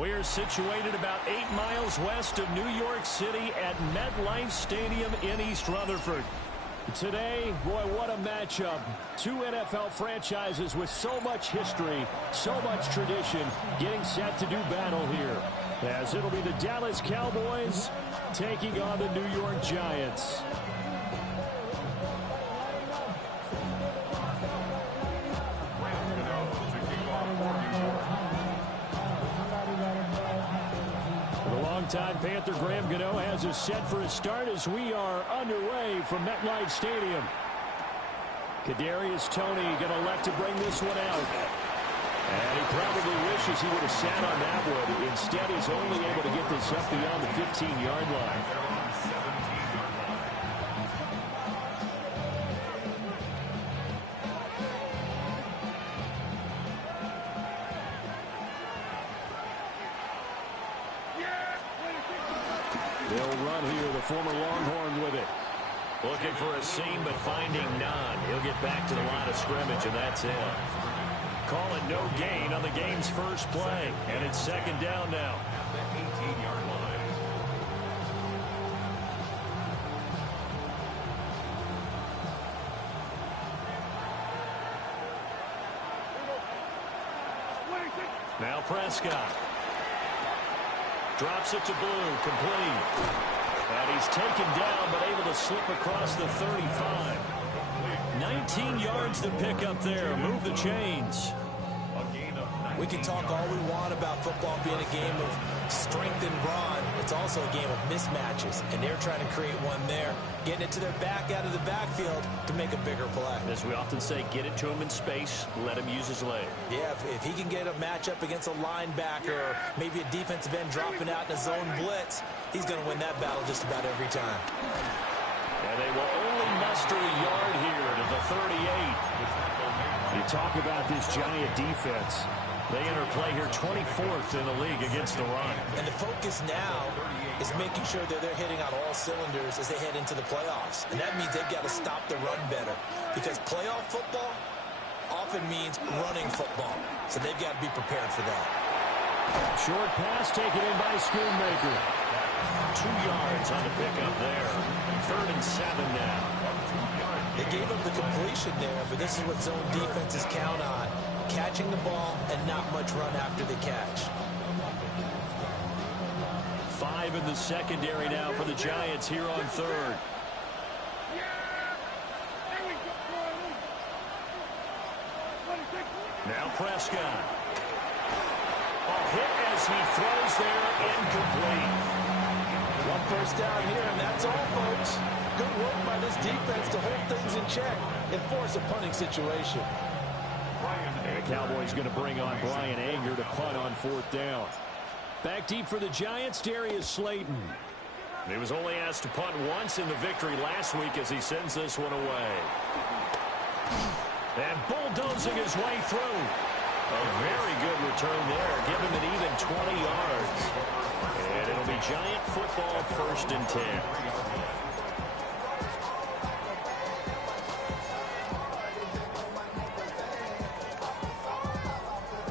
We're situated about 8 miles west of New York City at MetLife Stadium in East Rutherford. Today, boy, what a matchup. Two NFL franchises with so much history, so much tradition, getting set to do battle here. As it'll be the Dallas Cowboys taking on the New York Giants. Longtime Panther Graham Gano has us set for a start as we are underway from MetLife Stadium. Kadarius Toney going to elect to bring this one out. And he probably wishes he would have sat on that one. Instead, he's only able to get this up beyond the 15-yard line. They'll run here, the former Longhorn with it. Looking for a seam, but finding none. He'll get back to the line of scrimmage, and that's it. Call it no gain on the game's first play, and it's second down now. At the 18-yard line. Now Prescott. Drops it to Blue, complete. And he's taken down, but able to slip across the 35. 19 yards to pick up there. Move the chains. We can talk all we want about football being a game of strength and brawn. It's also a game of mismatches, and they're trying to create one there, getting it to their back out of the backfield to make a bigger play. As we often say, get it to him in space, let him use his leg. Yeah, if he can get a matchup against a linebacker or maybe a defensive end dropping out in a zone blitz, he's going to win that battle just about every time. And they will only muster a yard here to the 38. You talk about this Giant defense. They enter play here 24th in the league against the run. And the focus now is making sure that they're hitting on all cylinders as they head into the playoffs. And that means they've got to stop the run better. Because playoff football often means running football. So they've got to be prepared for that. Short pass taken in by Schoonmaker. 2 yards on the pickup there. 3rd and 7 now. They gave up the completion there, but this is what zone defenses count on. Catching the ball and not much run after the catch. 5 in the secondary now for the Giants here on 3rd. Now Prescott. A hit as he throws there, incomplete. 1 first down here, and that's all, folks. Good work by this defense to hold things in check and force a punting situation. And the Cowboys going to bring on Brian Anger to punt on 4th down. Back deep for the Giants, Darius Slayton. He was only asked to punt once in the victory last week as he sends this one away. And bulldozing his way through. A very good return there. Give him an even 20 yards. And it'll be Giant football 1st and 10.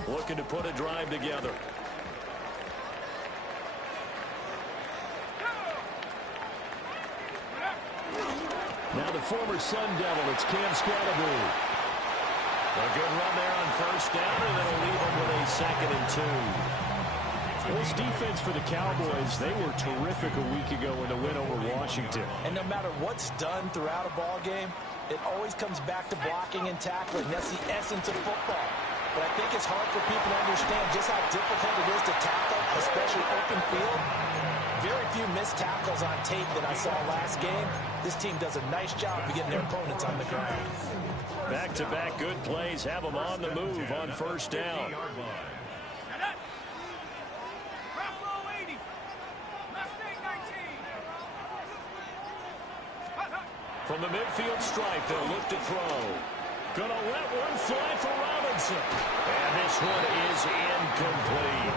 Looking to put a drive together. Now the former Sun Devil, it's Cam Scatterbury. A good run there on 1st down, and it'll leave him with a 2nd and 2. This defense for the Cowboys, they were terrific a week ago in the win over Washington. And no matter what's done throughout a ball game, it always comes back to blocking and tackling. That's the essence of football. But I think it's hard for people to understand just how difficult it is to tackle, especially open field. Very few missed tackles on tape that I saw last game. This team does a nice job of getting their opponents on the ground. Back-to-back good plays have them on the move on 1st down. From the midfield stripe, they'll look to throw. Gonna let one fly for Robinson. And this one is incomplete.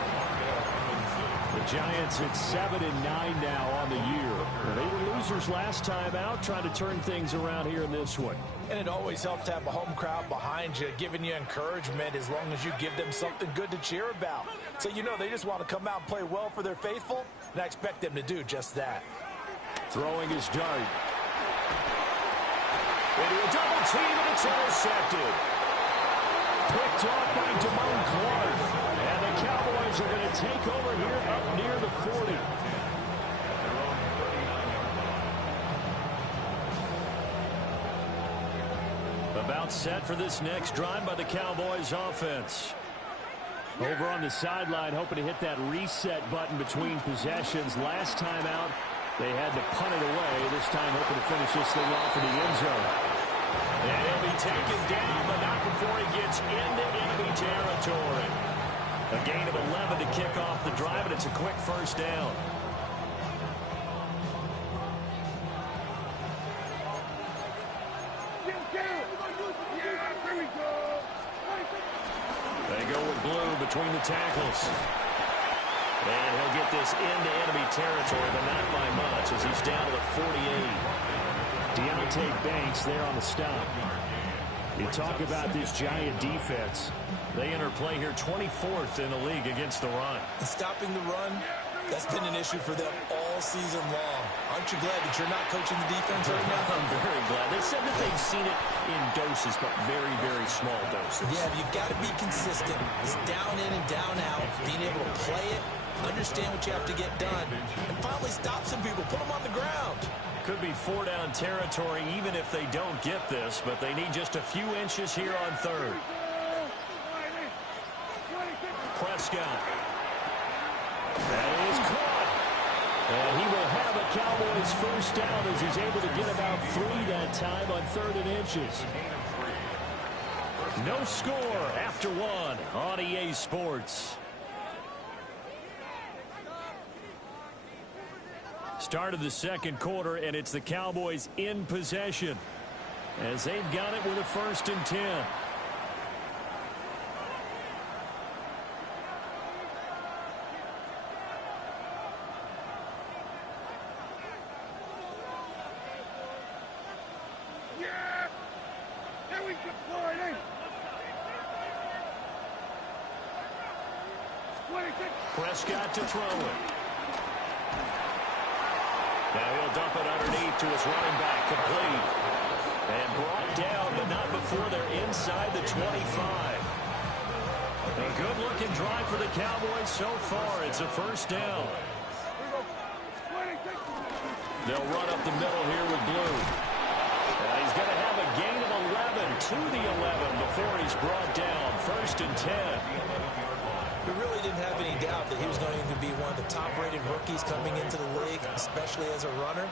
The Giants at 7-9 now on the year. They were losers last time out, trying to turn things around here in this one. And it always helps to have a home crowd behind you, giving you encouragement as long as you give them something good to cheer about. So you know they just want to come out and play well for their faithful, and I expect them to do just that. Throwing his dart. Into a double team, and it's intercepted. Picked off by Damone Clark. And the Cowboys are going to take over here up near the 40. About set for this next drive by the Cowboys offense. Over on the sideline, hoping to hit that reset button between possessions. Last time out, they had to punt it away. This time, hoping to finish this thing off in the end zone. And he'll be taken down, but not before he gets into enemy territory. A gain of 11 to kick off the drive, and it's a quick first down. They go with Blue between the tackles. And he'll get this into enemy territory, but not by much as he's down to the 48. Deontay Banks there on the stop. You talk about this Giant defense. They enter play here 24th in the league against the run. And stopping the run, that's been an issue for them all season long. Aren't you glad that you're not coaching the defense right now? I'm very glad. They said that they've seen it in doses, but very, very small doses. Yeah, you've got to be consistent. It's down in and down out, being able to play it, understand what you have to get done, and finally stop some people, put them on the ground. Could be 4-down territory even if they don't get this, but they need just a few inches here on third. Prescott. That is caught. And he will have a Cowboys first down as he's able to get about 3 that time on 3rd and inches. No score after 1 on EA Sports. Start of the second quarter, and it's the Cowboys in possession as they've got it with a 1st and 10. Prescott to throw it. Now he'll dump it underneath to his running back, complete. And brought down, but not before they're inside the 25. A good-looking drive for the Cowboys so far. It's a first down. They'll run up the middle here with Blue. And he's going to have a gain of 11 to the 11 before he's brought down. 1st and 10. We really didn't have any doubt that he was going to be one of the top-rated rookies coming into the league, especially as a runner.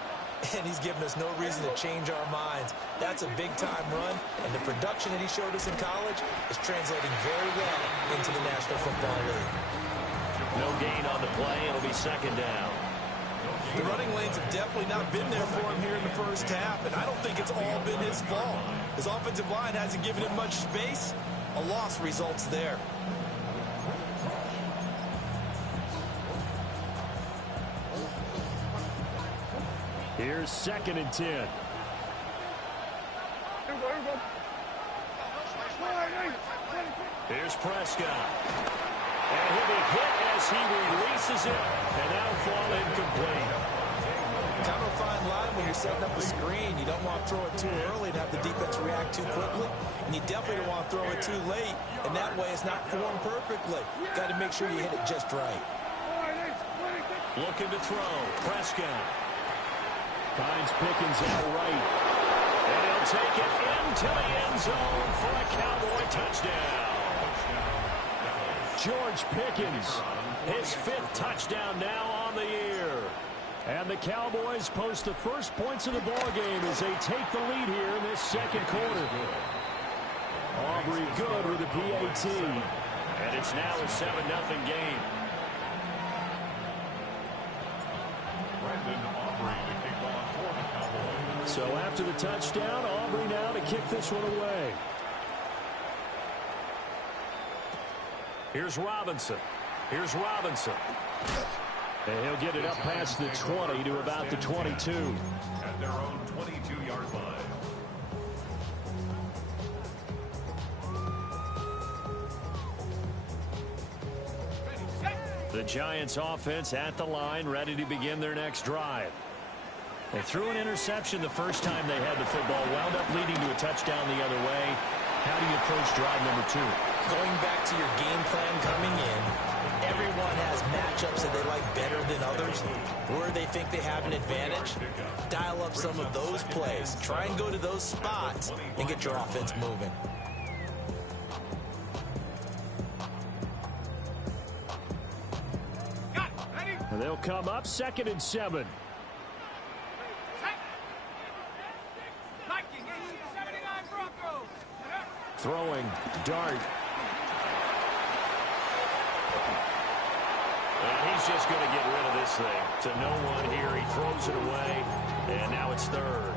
And he's given us no reason to change our minds. That's a big-time run, and the production that he showed us in college is translating very well into the National Football League. No gain on the play. It'll be 2nd down. The running lanes have definitely not been there for him here in the first half, and I don't think it's all been his fault. His offensive line hasn't given him much space. A loss results there. Here's 2nd and 10. Here's Prescott. And he'll be hit as he releases it, and that'll fall incomplete. Kind of a fine line when you're setting up a screen. You don't want to throw it too early and have the defense react too quickly. And you definitely don't want to throw it too late, and that way it's not formed perfectly. Got to make sure you hit it just right. Looking to throw. Prescott. Finds Pickens out right. And he'll take it into the end zone for a Cowboy touchdown. George Pickens, his 5th touchdown now on the year. And the Cowboys post the first points of the ballgame as they take the lead here in this 2nd quarter. Aubrey good with the PAT. And it's now a 7-0 game. So after the touchdown, Aubrey now to kick this one away. Here's Robinson. And he'll get it up past the 20 to about the 22. At their own 22-yard line. The Giants offense at the line, ready to begin their next drive. They threw an interception the first time they had the football, wound up leading to a touchdown the other way. How do you approach drive number 2? Going back to your game plan coming in, everyone has matchups that they like better than others, where they think they have an advantage. Dial up some of those plays. Try and go to those spots and get your offense moving. And they'll come up 2nd and 7. Throwing, Dart. And he's just going to get rid of this thing. To no one here. He throws it away. And now it's 3rd.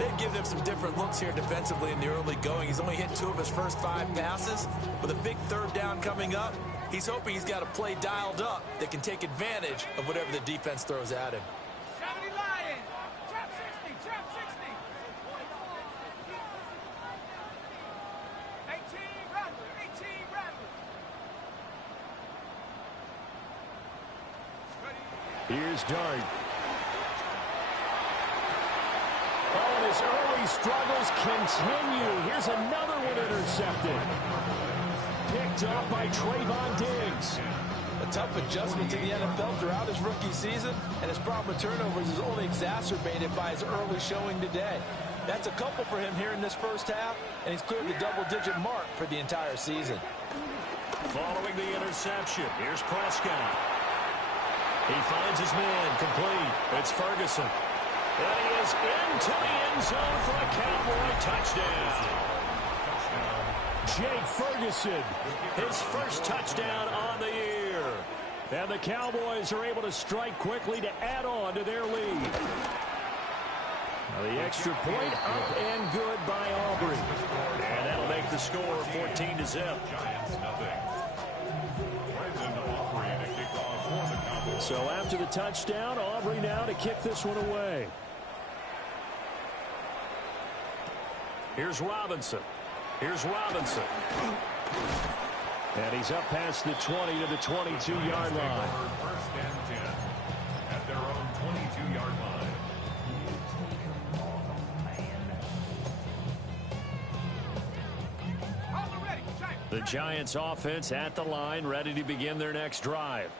They've given him some different looks here defensively in the early going. He's only hit 2 of his first 5 passes. With a big 3rd down coming up, he's hoping he's got a play dialed up that can take advantage of whatever the defense throws at him. 70 Lions. Trap 60. Trap 60. 18 Rattler. 18 Rattler. Here's Dart. Oh, and his early struggles continue. Here's another one intercepted. Picked up by Trayvon Diggs. A tough adjustment to the NFL throughout his rookie season, and his problem with turnovers is only exacerbated by his early showing today. That's a couple for him here in this first half, and he's cleared the double-digit mark for the entire season. Following the interception, here's Prescott. He finds his man complete. It's Ferguson. And he is into the end zone for a Cowboy touchdown. Jake Ferguson, his first touchdown on the year. And the Cowboys are able to strike quickly to add on to their lead. Now the extra point up and good by Aubrey. And that'll make the score 14-0. So after the touchdown, Aubrey now to kick this one away. Here's Robinson. Here's Robinson. And he's up past the 20 to the 22-yard line. First and 10 at their own 22-yard line. The Giants offense at the line, ready to begin their next drive.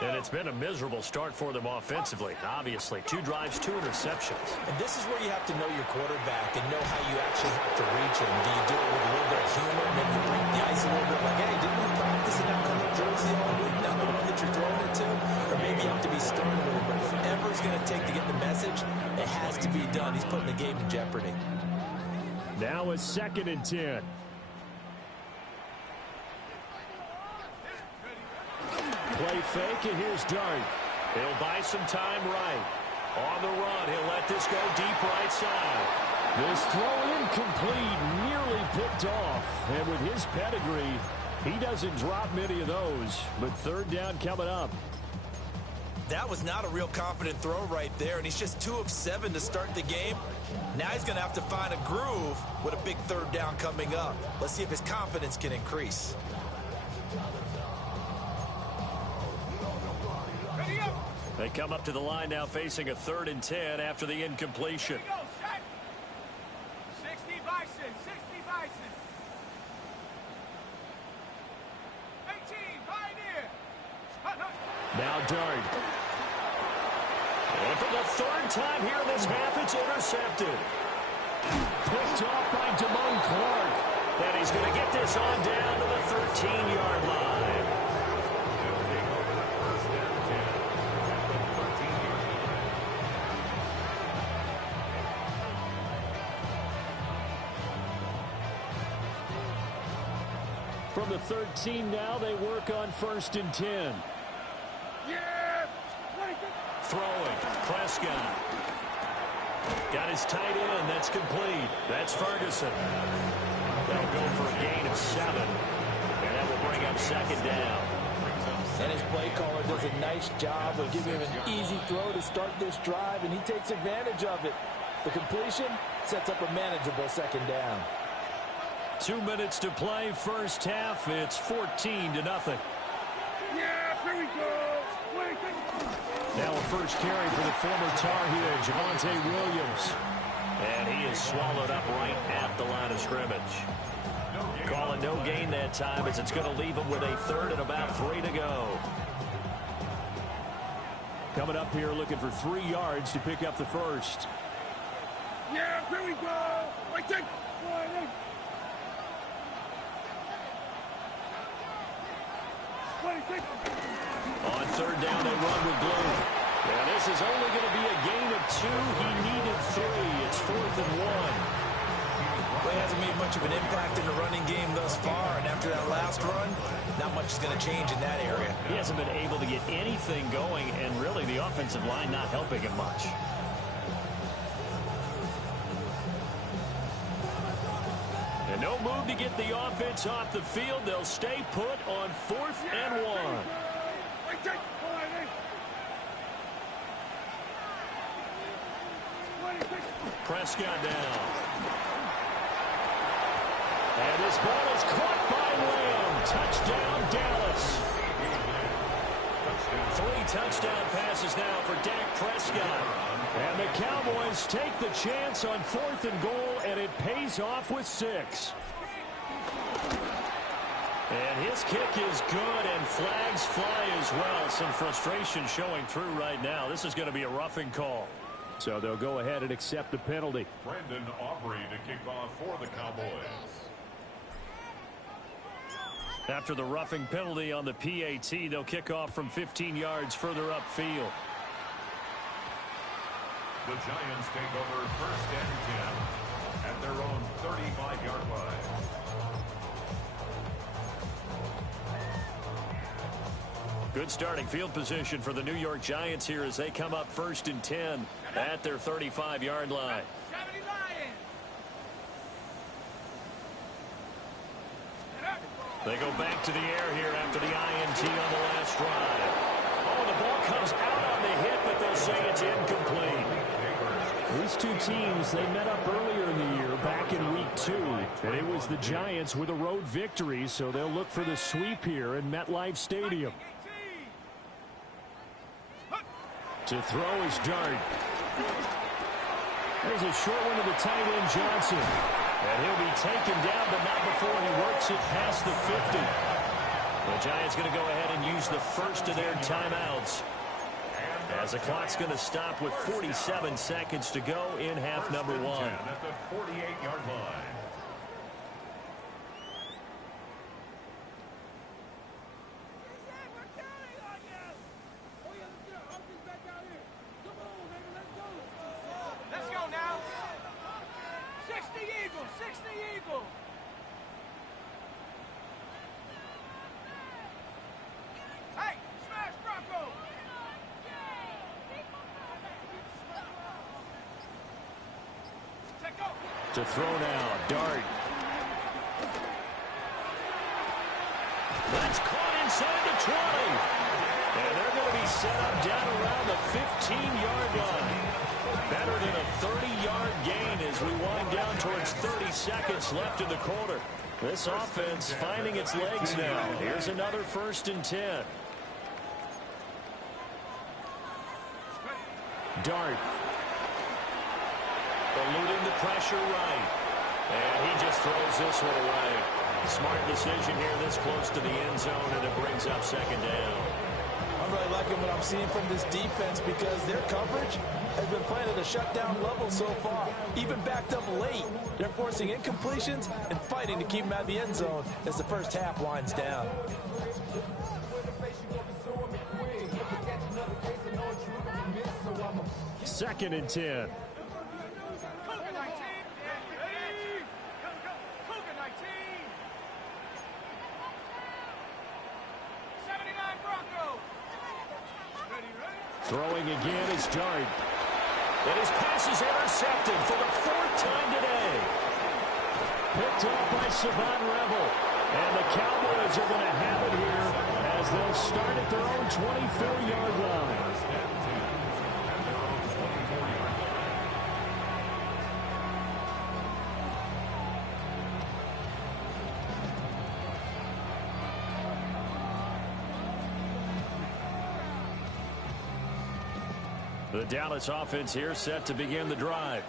And it's been a miserable start for them offensively, obviously. 2 drives, 2 interceptions. And this is where you have to know your quarterback and know how you actually have to reach him. Do you do it with a little bit of humor, maybe break the ice a little bit, like, hey, didn't we practice in that color jersey all week, not the one that you're throwing it to? Or maybe you have to be stern with him, but whatever it's going to take to get the message, it has to be done. He's putting the game in jeopardy. Now it's 2nd and 10. Play fake, and here's Dart. He'll buy some time right. On the run, he'll let this go deep right side. This throw incomplete, nearly picked off. And with his pedigree, he doesn't drop many of those. But 3rd down coming up. That was not a real confident throw right there, and he's just 2 of 7 to start the game. Now he's going to have to find a groove with a big 3rd down coming up. Let's see if his confidence can increase. They come up to the line now facing a 3rd and 10 after the incompletion. 60 Bison, 60 Bison. 18 Pioneer. Now Dart. And for the 3rd time here in this half, it's intercepted. Picked off by Damone Clark. And he's going to get this on down to the 13-yard line. From the 13 now, they work on 1st and 10. Throwing, Prescott. Got his tight end, that's complete. That's Ferguson. That'll go for a gain of 7. And that will bring up 2nd down. And his play caller does a nice job of giving him an easy throw to start this drive, and he takes advantage of it. The completion sets up a manageable second down. 2 minutes to play, first half. It's 14-0. Yeah, here we go. Now a first carry for the former Tar Heel, Javonte Williams. And he is swallowed up right at the line of scrimmage. Calling no gain that time as it's going to leave him with a third and about 3 to go. Coming up here looking for 3 yards to pick up the first. Yeah, here we go. Right there. On third down, they run with blue. And this is only going to be a gain of 2. He needed 3. It's 4th and 1. Well, he hasn't made much of an impact in the running game thus far, and after that last run, not much is going to change in that area. He hasn't been able to get anything going, and really the offensive line not helping him much. And no move to get the offense off the field. They'll stay put on 4th and 1. Prescott down. And this ball is caught by Lamb. Touchdown, Dallas. 3 touchdown passes now for Dak Prescott. And the Cowboys take the chance on 4th and goal, and it pays off with 6. And his kick is good, and flags fly as well. Some frustration showing through right now. This is going to be a roughing call. So they'll go ahead and accept the penalty. Brandon Aubrey to kick off for the Cowboys. After the roughing penalty on the PAT, they'll kick off from 15 yards further upfield. The Giants take over 1st and 10 at their own 35-yard line. Good starting field position for the New York Giants here as they come up 1st and 10 at their 35-yard line. They go back to the air here after the INT on the last drive. Oh, the ball comes out on the hit, but they'll say it's incomplete. These two teams, they met up earlier in the year, back in week 2. And it was the Giants with a road victory, so they'll look for the sweep here in MetLife Stadium. To throw is Dart. There's a short one to the tight end, Johnson. And he'll be taken down, but not before he works it past the 50. The Giants going to go ahead and use the first of their timeouts, as the clock's going to stop with 47 seconds to go in half number 1. At the 48-yard line. Let's go now. 60 Eagles, 60 Eagles. Hey, smash Bronco. To throw now, Dart. That's caught inside the 20. And they're going to be set up down around the 15-yard line. Better than a 30-yard gain as we wind down towards 30 seconds left in the quarter. This offense finding its legs now. Here's another 1st and 10. Dart. Eluding the pressure right. And he just throws this one away. Smart decision here this close to the end zone, and it brings up 2nd down. I'm really liking what I'm seeing from this defense because their coverage has been playing at a shutdown level so far. Even backed up late, they're forcing incompletions and fighting to keep them out of the end zone as the first half winds down. Second and 10. Throwing again is Dart. And his pass is intercepted for the 4th time today. Picked up by Savon Revel. And the Cowboys are going to have it here as as they'll start at their own 24-yard line. The Dallas offense here set to begin the drive.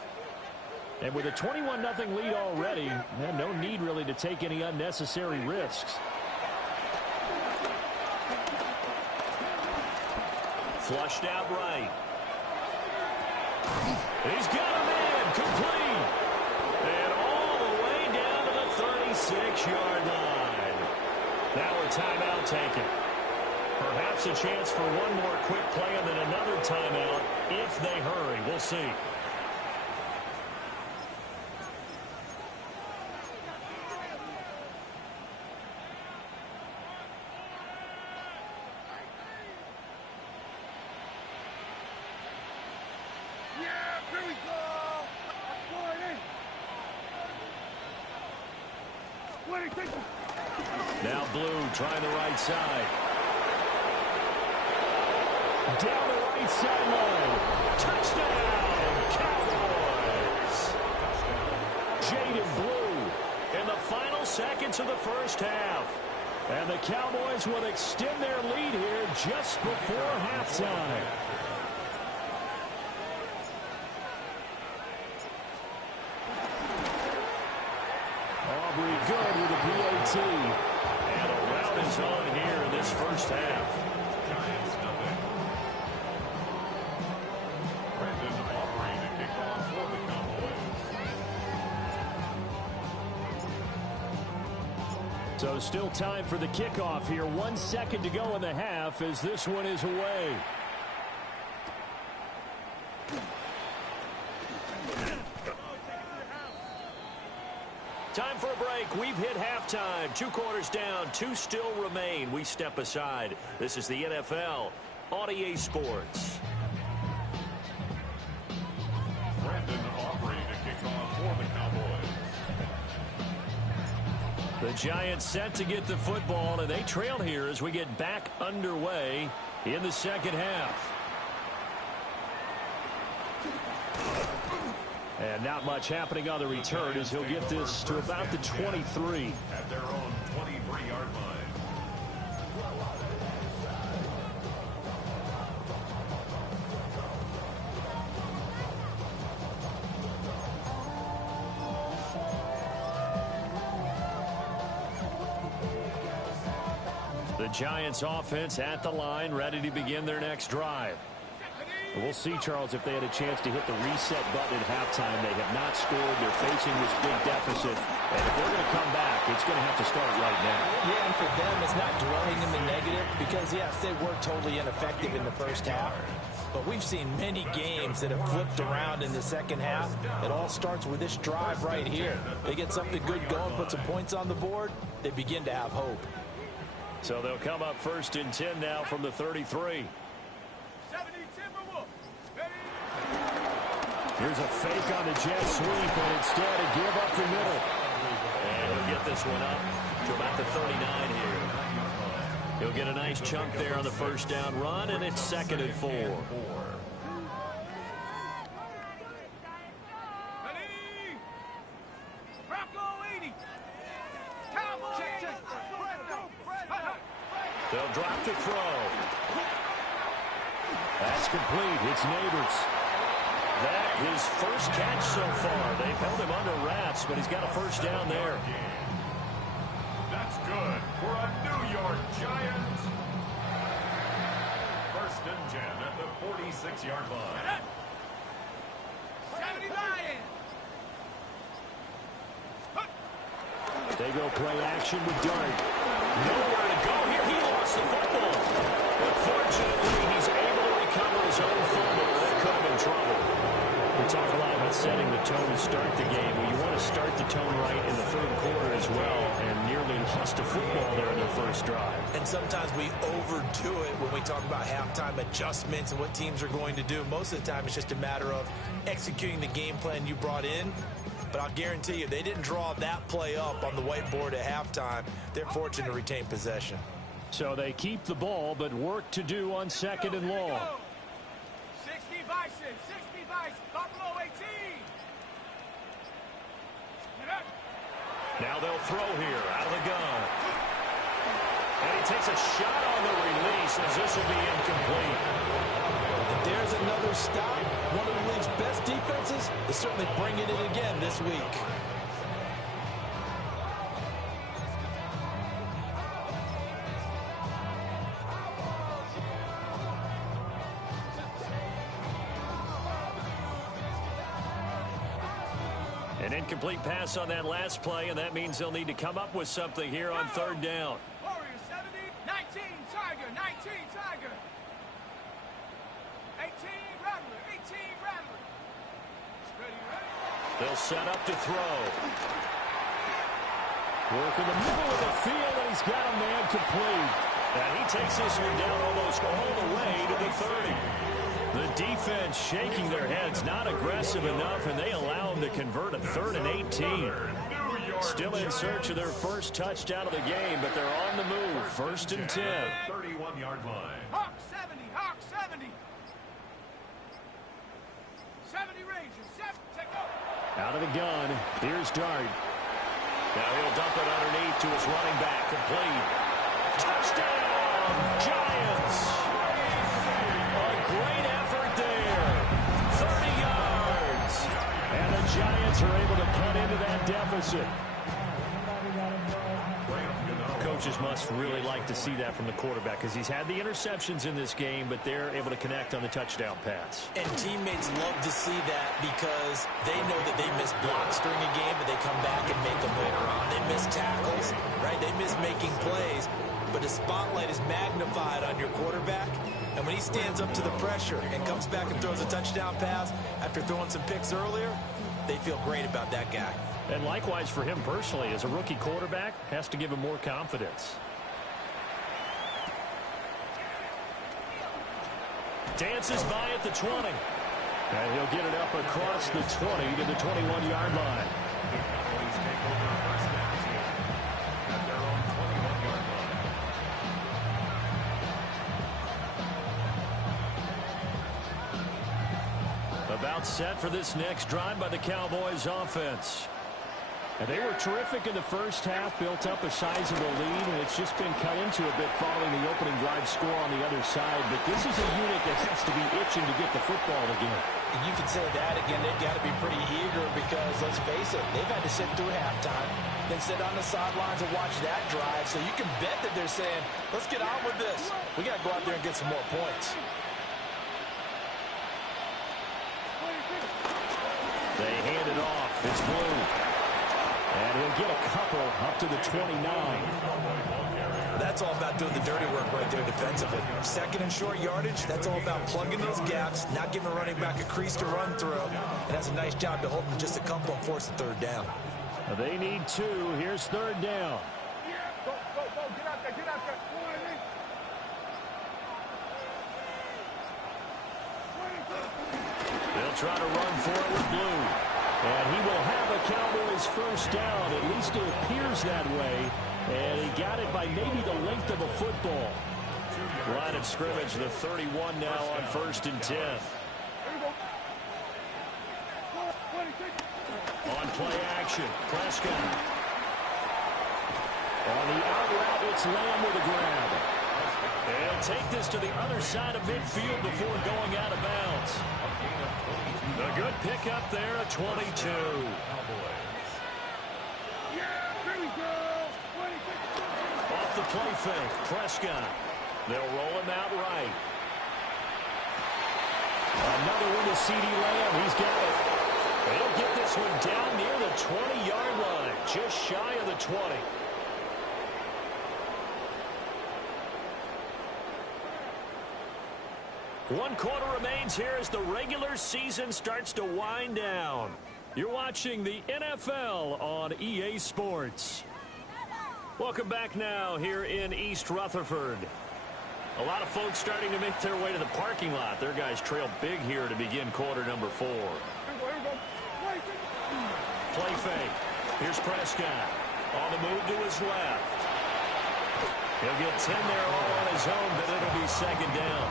And with a 21-0 lead already, no need really to take any unnecessary risks. Flushed out right. He's got a man complete. And all the way down to the 36-yard line. Now a timeout taken. Perhaps a chance for one more quick play and then another timeout if they hurry. We'll see. Now Blue trying the right side. Down the right sideline. Touchdown, Cowboys. Jaden Blue in the final seconds of the first half. And the Cowboys will extend their lead here just before halftime. Aubrey good with a PAT. And a rout is on here in this first half. Giants nothing. Brandon Aubrey to kick off for the Cowboys. So still time for the kickoff here. 1 second to go in the half as this one is away. Time for a break. We've hit halftime. 2 quarters down. 2 still remain. We step aside. This is the NFL on EA Sports. Brandon Aubrey to kick off for the Cowboys. The Giants set to get the football, and they trail here as we get back underway in the second half. And not much happening on the return as he'll get this to about the 23. At their own 23-yard line. The Giants offense at the line, ready to begin their next drive. We'll see, Charles, if they had a chance to hit the reset button at halftime. They have not scored. They're facing this big deficit. And if they're going to come back, it's going to have to start right now. Yeah, and for them, it's not dwelling in the negative because, yes, they were totally ineffective in the first half. But we've seen many games that have flipped around in the second half. It all starts with this drive right here. They get something good going, put some points on the board, they begin to have hope. So they'll come up 1st and 10 now from the 33. Here's a fake on the jet sweep, but instead a give up the middle. And he'll get this one up to about the 39 here. He'll get a nice chunk there on the first down run, and it's 2nd and 4. They'll drop the throw. That's complete. It's Neighbors. That his first catch so far. They've held him under wraps, but he's got a first down there. That's good for a New York Giants. 1st and 10 at the 46-yard line. 79. They go play action with Dart. Nowhere to go here. He lost the football. But fortunately, he's able to recover his own fumble. That could have been trouble. We talk a lot about setting the tone to start the game. Well, you want to start the tone right in the 3rd quarter as well, and nearly lost a football there in their first drive. And sometimes we overdo it when we talk about halftime adjustments and what teams are going to do. Most of the time, it's just a matter of executing the game plan you brought in. But I'll guarantee you, they didn't draw that play up on the whiteboard at halftime. They're fortunate to retain possession. So they keep the ball, but work to do on second and long. 60 Bison, 60 Bison, Buffalo 18. Now they'll throw here out of the gun. And he takes a shot on the release as this will be incomplete. And there's another stop. One of the league's best defenses is certainly bringing it again this week. An incomplete pass on that last play, and that means they'll need to come up with something here on third down. Warriors 70, 19 Tiger, 19 Tiger. 18 Rattler, 18 Rattler. Ready, ready. They'll set up to throw. Work in the middle of the field, and he's got a man complete. And he takes this one down almost all the way to the 30. The defense shaking their heads, not aggressive enough, and they allow them to convert a 3rd and 18. Still in search of their first touchdown of the game, but they're on the move. 1st and 10. 31-yard line. Hawk 70, Hawk 70. 70 Rangers, 7, take over. Out of the gun, here's Dart. Now he'll dump it underneath to his running back, complete. Touchdown, Giants! Great effort there. 30 yards. And the Giants are able to cut into that deficit. Coaches must really like to see that from the quarterback because he's had the interceptions in this game, but they're able to connect on the touchdown pass. And teammates love to see that because they know that they miss blocks during a game, but they come back and make them later on. They miss tackles, right? They miss making plays, but the spotlight is magnified on your quarterback. And when he stands up to the pressure and comes back and throws a touchdown pass after throwing some picks earlier, they feel great about that guy. And likewise for him personally, as a rookie quarterback, has to give him more confidence. Dances by at the 20. And he'll get it up across the 20 to the 21-yard line. About set for this next drive by the Cowboys offense. And they were terrific in the first half, built up a sizable lead, and it's just been cut into a bit following the opening drive score on the other side. But this is a unit that has to be itching to get the football again. And you can say that again, they've got to be pretty eager because, let's face it, they've had to sit through halftime, then sit on the sidelines and watch that drive. So you can bet that they're saying, let's get on with this. We got to go out there and get some more points. They hand it off. It's Blue. And he'll get a couple up to the 29. That's all about doing the dirty work right there defensively. Second and short yardage, that's all about plugging those gaps, not giving a running back a crease to run through. And that's a nice job to hold them just a couple and force the third down. They need 2. Here's third down. Go, get out there, get out there. They'll try to run for it with Blue. And he will have a Cowboys first down. At least it appears that way. And he got it by maybe the length of a football. Line of scrimmage, the 31 now on 1st and 10. On play action, Prescott. On the out route, it's Lamb with a grab. They'll take this to the other side of midfield before going out of bounds. A good pickup there at 22. Off the play fake, Prescott. They'll roll him out right. Another one to C.D. Lamb. He's got it. They'll get this one down near the 20-yard line, just shy of the 20. One quarter remains here as the regular season starts to wind down. You're watching the NFL on EA Sports. Welcome back now here in East Rutherford. A lot of folks starting to make their way to the parking lot. Their guys trail big here to begin quarter number 4. Play fake. Here's Prescott. On the move to his left. He'll get 10 there all on his own, but it'll be second down.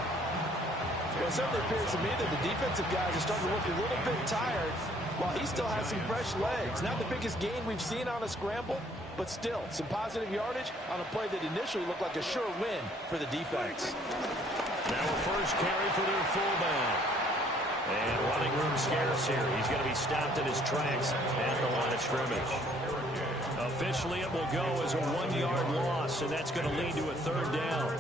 Well, it certainly appears to me that the defensive guys are starting to look a little bit tired while he still has some fresh legs. Not the biggest gain we've seen on a scramble, but still some positive yardage on a play that initially looked like a sure win for the defense. Now a first carry for their fullback. And running room scarce here. He's going to be stopped in his tracks at the line of scrimmage. Officially, it will go as a 1-yard loss, and that's going to lead to a third down.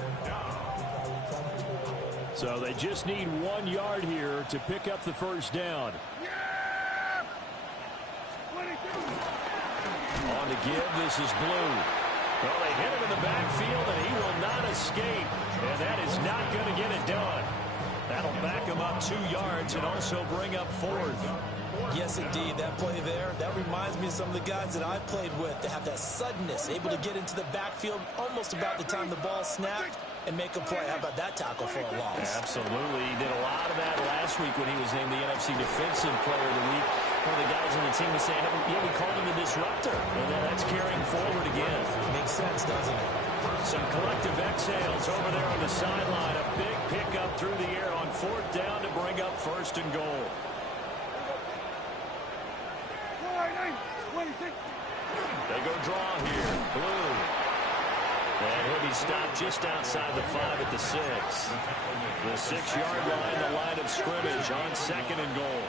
So they just need 1 yard here to pick up the first down. On to give, this is Blue. Well, they hit him in the backfield, and he will not escape. And that is not going to get it done. That'll back him up 2 yards and also bring up fourth. Yes, indeed. That play there, that reminds me of some of the guys that I've played with that have that suddenness, able to get into the backfield almost about the time the ball snapped and make a play. How about that tackle for a loss? Absolutely. He did a lot of that last week when he was named the NFC Defensive Player of the Week. One of the guys on the team was saying, yeah, we called him the disruptor. And that's carrying forward again. Makes sense, doesn't it? Some collective exhales over there on the sideline. A big pickup through the air on fourth down to bring up first and goal. They go draw here. Blue. And he'll be stopped just outside the 5 at the 6. The 6-yard line, the line of scrimmage on second and goal.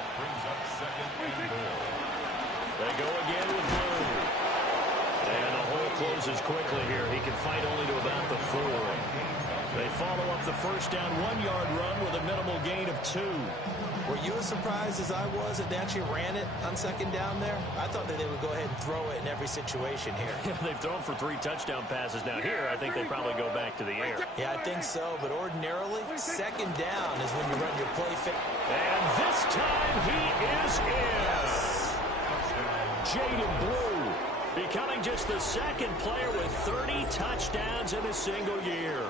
They go again with Blue. And the hole closes quickly here. He can fight only to about the 4. They follow up the first down 1-yard run with a minimal gain of 2. Were you as surprised as I was that they actually ran it on second down there? I thought that they would go ahead and throw it in every situation here. Yeah, they've thrown for 3 touchdown passes. Now here, I think they probably go back to the air. Yeah, I think so. But ordinarily, second down is when you run your play fake. And this time he is in. Jaden Blue becoming just the second player with 30 touchdowns in a single year.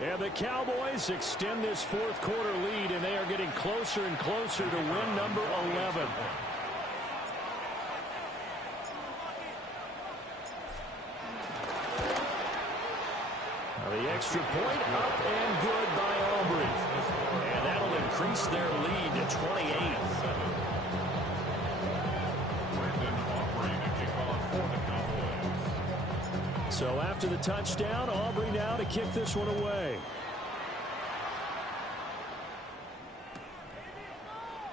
And the Cowboys extend this fourth quarter lead, and they are getting closer and closer to win number 11. Now the extra point up and good by Aubrey. And that'll increase their lead to 28. So after the touchdown, Aubrey now to kick this one away.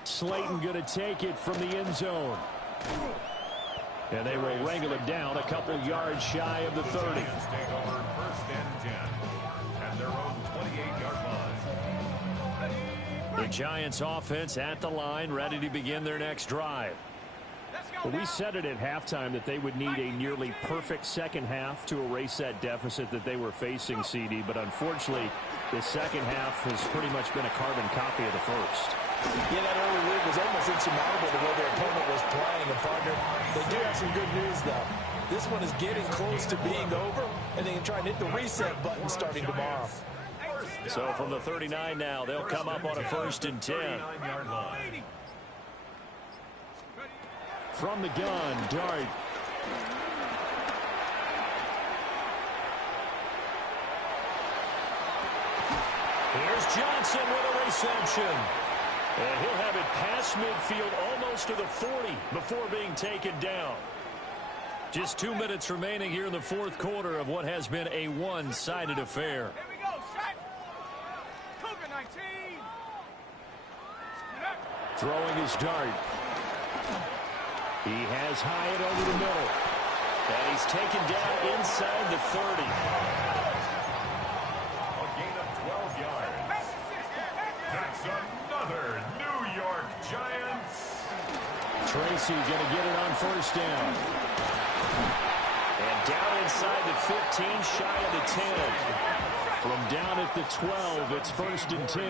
Slayton going to take it from the end zone. And they will wrangle him down a couple yards shy of the 30. Take over first and 10 at their own 28-yard line. The Giants offense at the line, ready to begin their next drive. Well, we said it at halftime that they would need a nearly perfect second half to erase that deficit that they were facing, CD. But unfortunately, the second half has pretty much been a carbon copy of the first. Yeah, that early lead was almost insurmountable the way their opponent was playing. And partner, they do have some good news, though. This one is getting close to being over, and they can try and hit the reset button starting tomorrow. So from the 39 now, they'll come up on a first and 10. From the gun, Dart. Here's Johnson with a reception. And he'll have it past midfield almost to the 40 before being taken down. Just 2 minutes remaining here in the fourth quarter of what has been a one-sided affair. Here we go, set. Cougar 19. Throwing his Dart. He has Hyatt over the middle. And he's taken down inside the 30. A gain of 12 yards. That's another New York Giants. Tracy going to get it on first down. And down inside the 15, shy of the 10. From down at the 12, it's first and 10.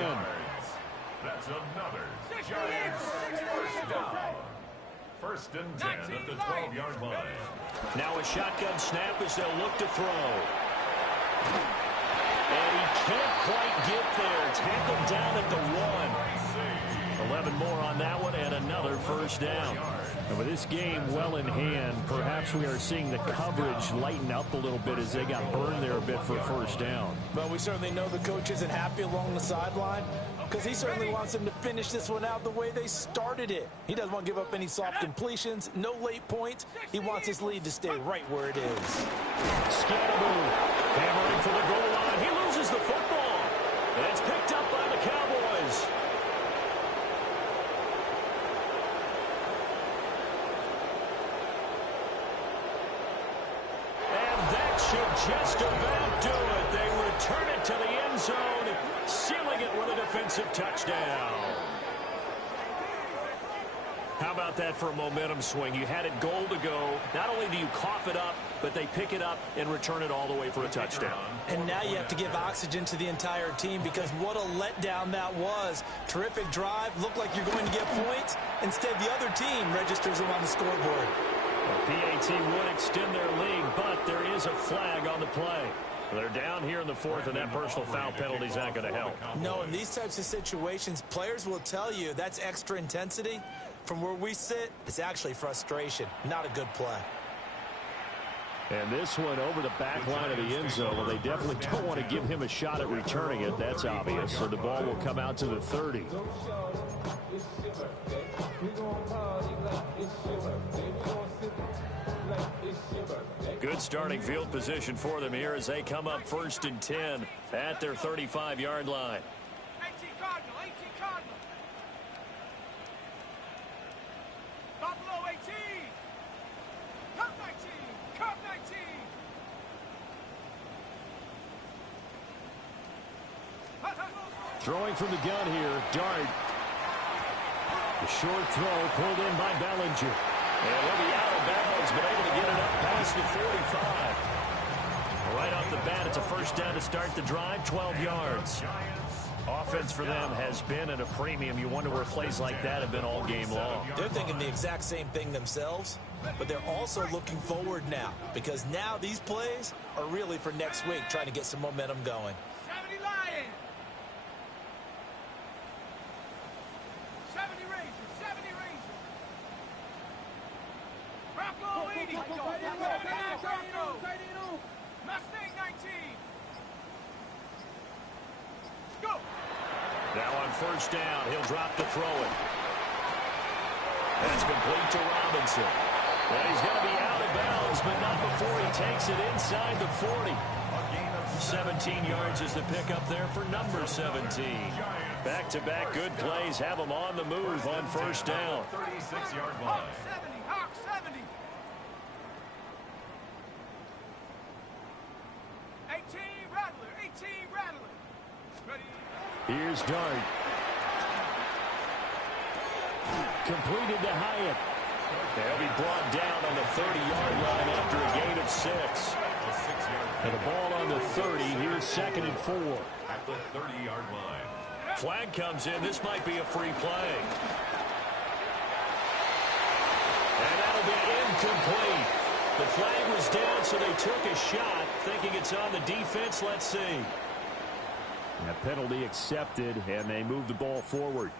That's another Giants first down. First and 10 at the 12-yard line. Now a shotgun snap as they'll look to throw. And he can't quite get there. Tackled down at the 1. 11 more on that one and another first down. And with this game well in hand, perhaps we are seeing the coverage lighten up a little bit as they got burned there a bit for a first down. But we certainly know the coach isn't happy along the sideline because he certainly wants them to finish this one out the way they started it. He doesn't want to give up any soft completions, no late points. He wants his lead to stay right where it is. Scatterboo hammering for the goal line. He loses the football. And it's picked up by the Cowboys. Should just about do it. They return it to the end zone, sealing it with a defensive touchdown. How about that for a momentum swing? You had it goal to go. Not only do you cough it up, but they pick it up and return it all the way for a touchdown. And now you have to give oxygen to the entire team because what a letdown that was. Terrific drive. Looked like you're going to get points. Instead, the other team registers them on the scoreboard. PAT would extend their lead, but there is a flag on the play. They're down here in the fourth, and that personal foul penalty is not going to help. No, in these types of situations, players will tell you that's extra intensity. From where we sit, it's actually frustration, not a good play. And this one over the back line of the end zone. Well, they definitely don't want to give him a shot at returning it. That's obvious. So the ball will come out to the 30. Good starting field position for them here as they come up 1st and 10 at their 35-yard line. 18 Cardinal, 18 Cardinal. Buffalo 18. Cup 19, Cup 19. Throwing from the gun here, Dart. The short throw pulled in by Bellinger. And he'll be out of bounds, but able to get it up past the 45. Right off the bat, it's a first down to start the drive, 12 yards. Offense for them has been at a premium. You wonder where plays like that have been all game long. They're thinking the exact same thing themselves, but they're also looking forward now because now these plays are really for next week, trying to get some momentum going. 70 Lions. 70 Rangers, 70 Rangers. Bronco 80. 79 Bronco. Mustang 19. Go. Now on first down, he'll drop to throw it. That's complete to Robinson. And he's going to be out of bounds, but not before he takes it inside the 40. 17 yards is the pickup there for number 17. Back-to-back good plays have him on the move on first down. 36-yard line. Hawk 70, Hawk 70. 18 Rattler, 18 Rattler. Ready. Here's Dart. Completed to Hyatt. They'll be brought down on the 30-yard line after a gain of 6. And the ball on the 30. Here's 2nd and 4. At the 30-yard line. Flag comes in. This might be a free play. And that'll be incomplete. The flag was down, so they took a shot, thinking it's on the defense. Let's see. And a penalty accepted, and they move the ball forward.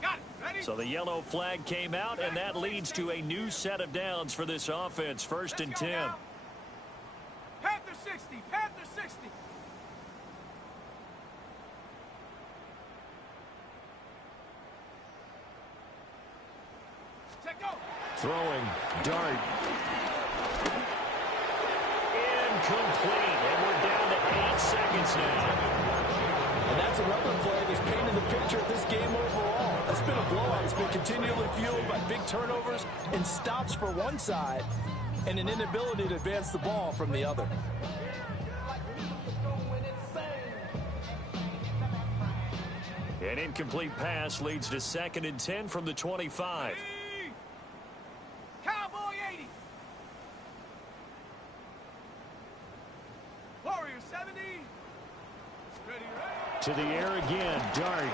Got it. Ready. So the yellow flag came out, and that leads to a new set of downs for this offense. 1st and 10. Panther 60, Panther 60. Check go. Throwing, Dart. Incomplete, and we're down to 8 seconds now. And that's another play that's painted the picture of this game overall. It's been a blowout. It's been continually fueled by big turnovers and stops for one side and an inability to advance the ball from the other. An incomplete pass leads to 2nd and 10 from the 25. Cowboy 80. Warrior 70. Ready, ready. To the air again, Dart.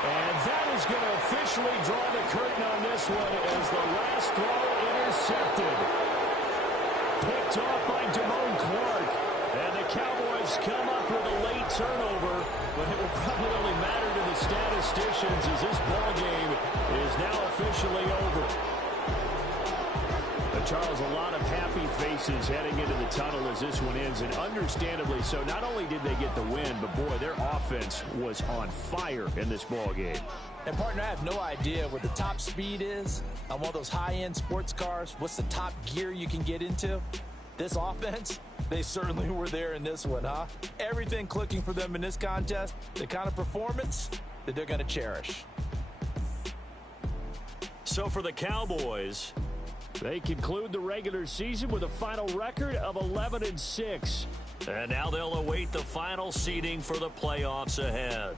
And that is going to officially draw the curtain on this one as the last throw intercepted. Picked off by Damone Clark. And the Cowboys come up with a late turnover, but it will probably only matter to the statisticians as this ball game is now officially over. Charles, a lot of happy faces heading into the tunnel as this one ends, and understandably so. Not only did they get the win, but boy, their offense was on fire in this ball game. And partner, I have no idea what the top speed is on one of those high-end sports cars. What's the top gear you can get into? This offense, they certainly were there in this one, huh? Everything clicking for them in this contest, the kind of performance that they're going to cherish. So for the Cowboys, they conclude the regular season with a final record of 11-6. And now they'll await the final seeding for the playoffs ahead.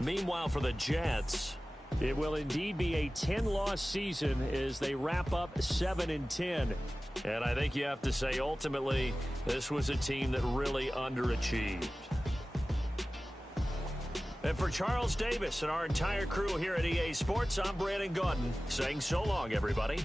Meanwhile, for the Jets, it will indeed be a 10-loss season as they wrap up 7-10. And I think you have to say, ultimately, this was a team that really underachieved. And for Charles Davis and our entire crew here at EA Sports, I'm Brandon Gaudin saying so long, everybody.